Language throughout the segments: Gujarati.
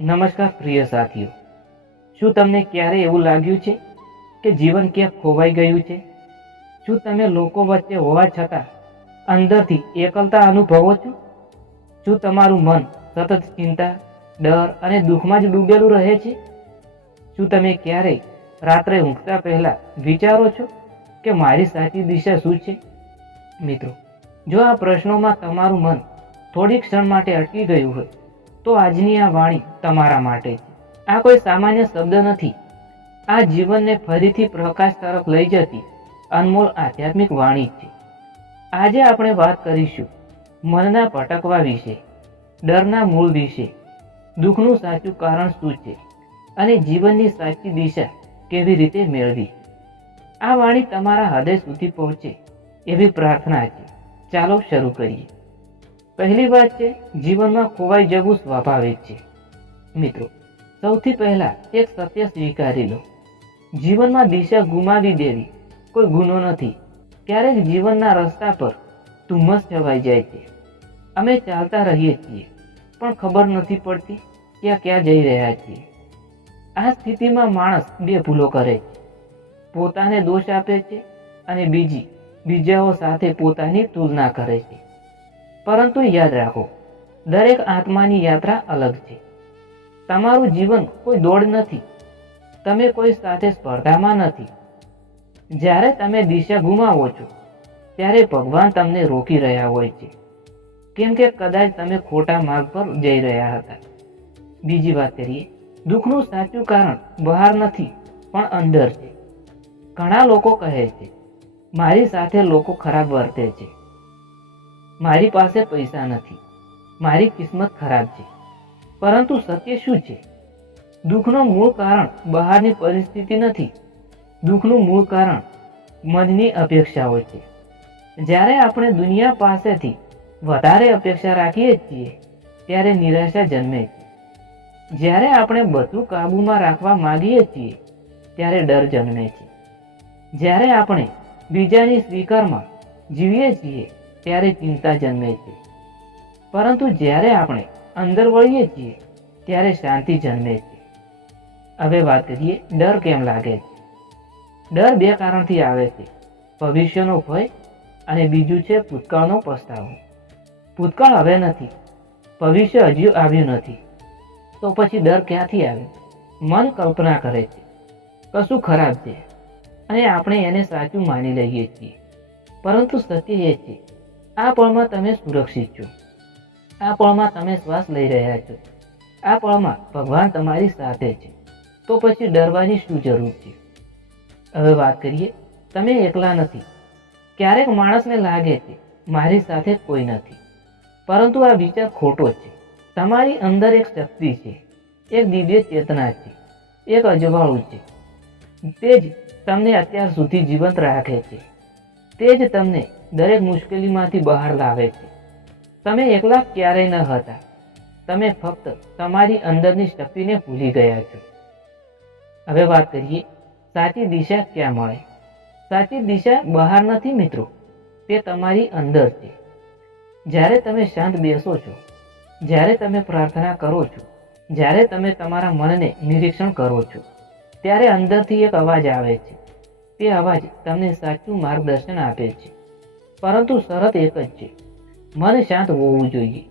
નમસ્કાર પ્રિય સાથીઓ, શું તમને ક્યારે એવું લાગ્યું છે કે જીવન ક્યાંક ખોવાઈ ગયું છે? શું તમે લોકો વચ્ચે હોવા છતાં અંદરથી એકલતા અનુભવો છો? શું તમારું મન સતત ચિંતા, ડર અને દુઃખમાં જ ડૂબેલું રહે છે? શું તમે ક્યારેય રાત્રે ઊંઘતા પહેલા વિચારો છો કે મારી સાચી દિશા શું છે? મિત્રો, જો આ પ્રશ્નોમાં તમારું મન થોડી ક્ષણ માટે અટકી ગયું હોય તો આજની આ વાણી તમારા માટે છે. આ કોઈ સામાન્ય શબ્દ નથી. આ જીવનને ફરીથી પ્રકાશ તરફ લઈ જતી અનમોલ આધ્યાત્મિક વાણી છે. આજે આપણે વાત કરીશું મનના ભટકવા વિશે, ડરના મૂળ વિશે, દુઃખનું સાચું કારણ શું છે અને જીવનની સાચી દિશા કેવી રીતે મેળવી. આ વાણી તમારા હૃદય સુધી પહોંચે એવી પ્રાર્થના છે. ચાલો શરૂ કરીએ. પહેલી વાત છે, જીવનમાં ખોવાઈ જવું સ્વાભાવિક છે. મિત્રો, સૌથી પહેલા એક સત્ય સ્વીકારી લો. જીવનમાં દિશા ગુમાવી દેવી કોઈ ગુનો નથી. ક્યારેક જીવનના રસ્તા પર ધુમ્મસ છવાઈ જાય છે. અમે ચાલતા રહીએ છીએ પણ ખબર નથી પડતી કે ક્યાં જઈ રહ્યા છીએ. આ સ્થિતિમાં માણસ બે ભૂલો કરે છે. પોતાને દોષ આપે છે અને બીજાઓ સાથે પોતાની તુલના કરે છે. પરંતુ યાદ રાખો, દરેક આત્માની યાત્રા અલગ છે. તમારું જીવન કોઈ દોડ નથી. તમે કોઈ સાથે સ્પર્ધામાં નથી. જ્યારે તમે દિશા ગુમાવો છો ત્યારે ભગવાન તમને રોકી રહ્યા હોય છે, કેમ કે કદાચ તમે ખોટા માર્ગ પર જઈ રહ્યા હતા. બીજી વાત કરીએ, દુઃખનું સાચું કારણ બહાર નથી પણ અંદર છે. ઘણા લોકો કહે છે, મારી સાથે લોકો ખરાબ વર્તે છે, મારી પાસે પૈસા નથી, મારી કિસ્મત ખરાબ છે. પરંતુ સત્ય શું છે? દુઃખનું મૂળ કારણ બહારની પરિસ્થિતિ નથી. દુઃખનું મૂળ કારણ મનની અપેક્ષાઓ છે. જ્યારે આપણે દુનિયા પાસેથી વધારે અપેક્ષા રાખીએ છીએ ત્યારે નિરાશા જન્મે છે. જ્યારે આપણે બધું કાબૂમાં રાખવા માંગીએ છીએ ત્યારે ડર જન્મે છે. જ્યારે આપણે બીજાની સ્વીકારમાં જીવીએ છીએ ત્યારે ચિંતા જન્મે છે. પરંતુ જ્યારે આપણે અંદર વળીએ છીએ ત્યારે શાંતિ જન્મે છે. હવે વાત કરીએ, ડર કેમ લાગે છે? ડર બે કારણથી આવે છે: ભવિષ્યનો ભય અને બીજું છે ભૂતકાળનો પસ્તાવો. ભૂતકાળ હવે નથી, ભવિષ્ય હજુ આવ્યું નથી, તો પછી ડર ક્યાંથી આવે? મન કલ્પના કરે છે કશું ખરાબ છે અને આપણે એને સાચું માની લઈએ છીએ. પરંતુ સત્ય એ છે, આ પળમાં તમે સુરક્ષિત છો. આ પળમાં તમે શ્વાસ લઈ રહ્યા છો. આ પળમાં ભગવાન તમારી સાથે છે. તો પછી ડરવાની શું જરૂર છે? હવે વાત કરીએ, તમે એકલા નથી. ક્યારેક માણસને લાગે છે મારી સાથે કોઈ નથી, પરંતુ આ વિચાર ખોટો છે. તમારી અંદર એક શક્તિ છે, એક દિવ્ય ચેતના છે, એક અજવાળું છે. તે જ તમને અત્યાર સુધી જીવંત રાખે છે. તે જ તમને દરેક મુશ્કેલીમાંથી બહાર લાવે છે. તમે એકલા ક્યારેય ન હતા. તમે ફક્ત તમારી અંદરની શક્તિને ભૂલી ગયા છો. હવે વાત કરીએ, સાચી દિશા ક્યાં મળે? સાચી દિશા બહાર નથી મિત્રો, તે તમારી અંદર છે. જ્યારે તમે શાંત બેસો છો, જ્યારે તમે પ્રાર્થના કરો છો, જ્યારે તમે તમારા મનને નિરીક્ષણ કરો છો, ત્યારે અંદરથી એક અવાજ આવે છે. તે અવાજ તમને સાચું માર્ગદર્શન આપે છે. પરંતુ શરત એક જ છે, મન શાંત હોવું જોઈએ.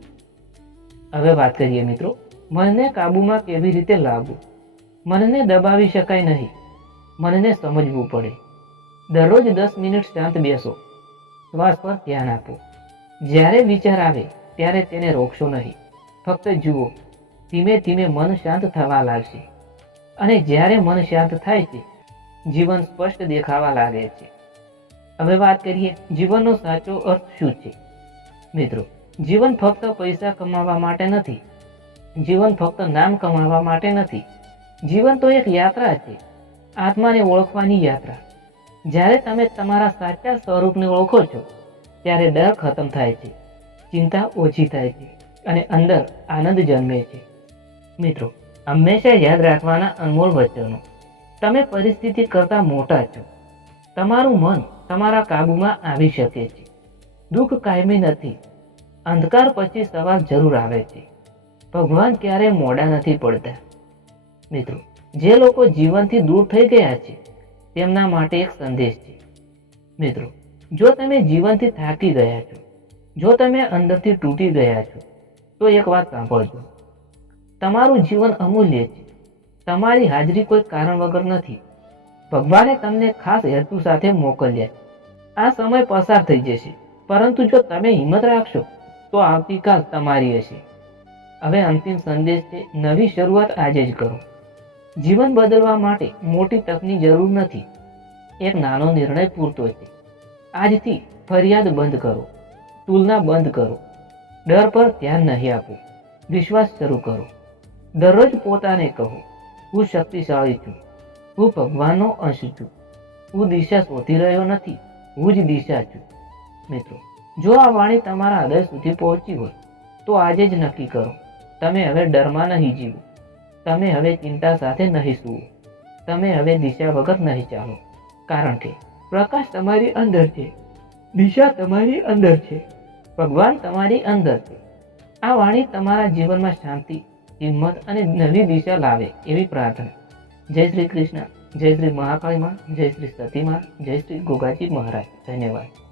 હવે વાત કરીએ મિત્રો, મનને કાબૂમાં કેવી રીતે લાવવું? મનને દબાવી શકાય નહીં, મનને સમજવું પડે. દરરોજ 10 મિનિટ શાંત બેસો, શ્વાસ પર ધ્યાન આપો. જ્યારે વિચાર આવે ત્યારે તેને રોકશો નહીં, ફક્ત જુઓ. ધીમે ધીમે મન શાંત થવા લાગશે અને જ્યારે મન શાંત થાય છે, જીવન સ્પષ્ટ દેખાવા લાગે છે. હવે વાત કરીએ, જીવનનો સાચો અર્થ શું છે? મિત્રો, જીવન ફક્ત પૈસા કમાવા માટે નથી. જીવન ફક્ત નામ કમાવા માટે નથી. જીવન તો એક યાત્રા છે, આત્માને ઓળખવાની યાત્રા. જ્યારે તમે તમારા સાચા સ્વરૂપને ઓળખો છો ત્યારે ડર ખતમ થાય છે, ચિંતા ઓછી થાય છે અને અંદર આનંદ જન્મે છે. મિત્રો, હંમેશા યાદ રાખવાના અનમોલ વચનો: તમે પરિસ્થિતિ કરતાં મોટા છો. તમારું મન તમારા કાબૂમાં આવી શકે છે. દુઃખ કાયમી નથી. અંધકાર પછી સવાર જરૂર આવે છે, ભગવાન ક્યારેય મોડા નથી પડતા. મિત્રો, જે લોકો જીવનથી દૂર થઈ ગયા છે તેમના માટે એક સંદેશ છે. મિત્રો, જો તમે જીવનથી થાકી ગયા છો, જો તમે અંદરથી તૂટી ગયા છો, તો એક વાત સાંભળજો. તમારું જીવન અમૂલ્ય છે. તમારી હાજરી કોઈ કારણ વગર નથી. ભગવાને તમને ખાસ હેતુ સાથે મોકલ્યા. આ સમય પસાર થઈ જશે, પરંતુ જો તમે હિંમત રાખશો તો આવતીકાલ તમારી હશે. હવે અંતિમ સંદેશ છે, નવી શરૂઆત આજે જ કરો. જીવન બદલવા માટે મોટી તકની જરૂર નથી. એક નાનો નિર્ણય પૂરતો છે. આજથી ફરિયાદ બંધ કરો, તુલના બંધ કરો, ડર પર ધ્યાન નહીં આપો, વિશ્વાસ શરૂ કરો. દરરોજ પોતાને કહો, હું શક્તિશાળી છું, હું ભગવાનનો અંશ છું, હું દિશા શોધી રહ્યો નથી, હું જ દિશા છું. મિત્રો, જો આ વાણી તમારા હૃદય સુધી પહોંચી હોય તો આજે જ નક્કી કરો, તમે હવે ડરમાં નહીં જીવો, તમે હવે ચિંતા સાથે નહીં સૂવો, તમે હવે દિશા વગર નહીં ચાલો. કારણ કે પ્રકાશ તમારી અંદર છે, દિશા તમારી અંદર છે, ભગવાન તમારી અંદર છે. આ વાણી તમારા જીવનમાં શાંતિ, હિંમત અને નવી દિશા લાવે એવી પ્રાર્થના. જય શ્રી કૃષ્ણ, જય શ્રી મહાકાળી માં, જય શ્રી સતી માં, જય શ્રી ગોગાજી મહારાજ. ધન્યવાદ.